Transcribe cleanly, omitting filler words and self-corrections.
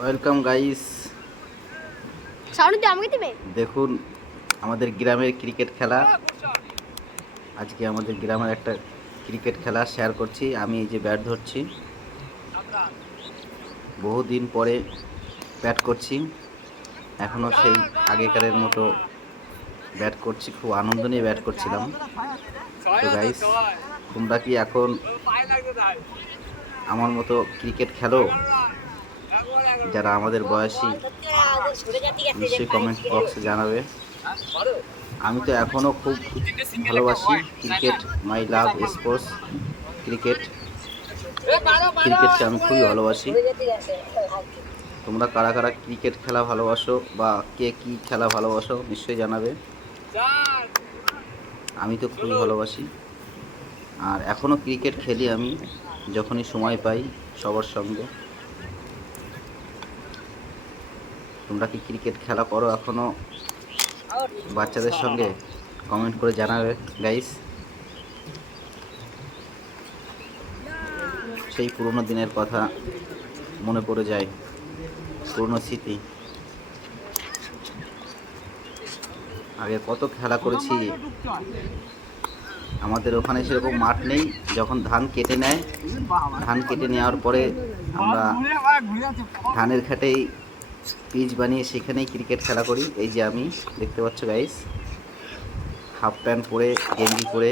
Welcome guys. Sound আমাকে দিবে। দেখুন আমাদের গ্রামের ক্রিকেট খেলা। আজকে আমাদের গ্রামের একটা ক্রিকেট খেলা শেয়ার করছি। আমি এই যে ব্যাট ধরছি, বহুদিন পরে ব্যাট করছি। এখনও সেই আগেকারের মতো ব্যাট করছি, খুব আনন্দ নিয়ে ব্যাট করছিলাম। তো গাইস, তোমরা কি এখন আমার মতো ক্রিকেট খেলো? যারা আমাদের বয়সী নিশ্চয়ই কমেন্ট বক্সে জানাবে। আমি তো এখনও খুব ভালোবাসি ক্রিকেট। মাই লাভ স্পোর্টস ক্রিকেট। ক্রিকেটকে আমি খুবই ভালোবাসি। তোমরা কারা কারা ক্রিকেট খেলা ভালোবাসো বা কে কী খেলা ভালোবাসো নিশ্চয়ই জানাবে। আমি তো খুবই ভালোবাসি, আর এখনও ক্রিকেট খেলি আমি যখনই সময় পাই সবার সঙ্গে। তোমরা কি ক্রিকেট খেলা করো এখনও বাচ্চাদের সঙ্গে? কমেন্ট করে জানাবে গাইস। সেই পুরনো দিনের কথা মনে পড়ে যায়, পুরনো স্মৃতি। আগে কত খেলা করেছি। আমাদের ওখানে সেরকম মাঠ নেই। যখন ধান কেটে নেয়, ধান কেটে নেওয়ার পরে আমরা ধানের ঘাটেই পিচ বানিয়ে সেখানেই ক্রিকেট খেলা করি। এই যে আমি, দেখতে পাচ্ছ গাইস, হাফ প্যান্ট পরে গেঞ্জি পরে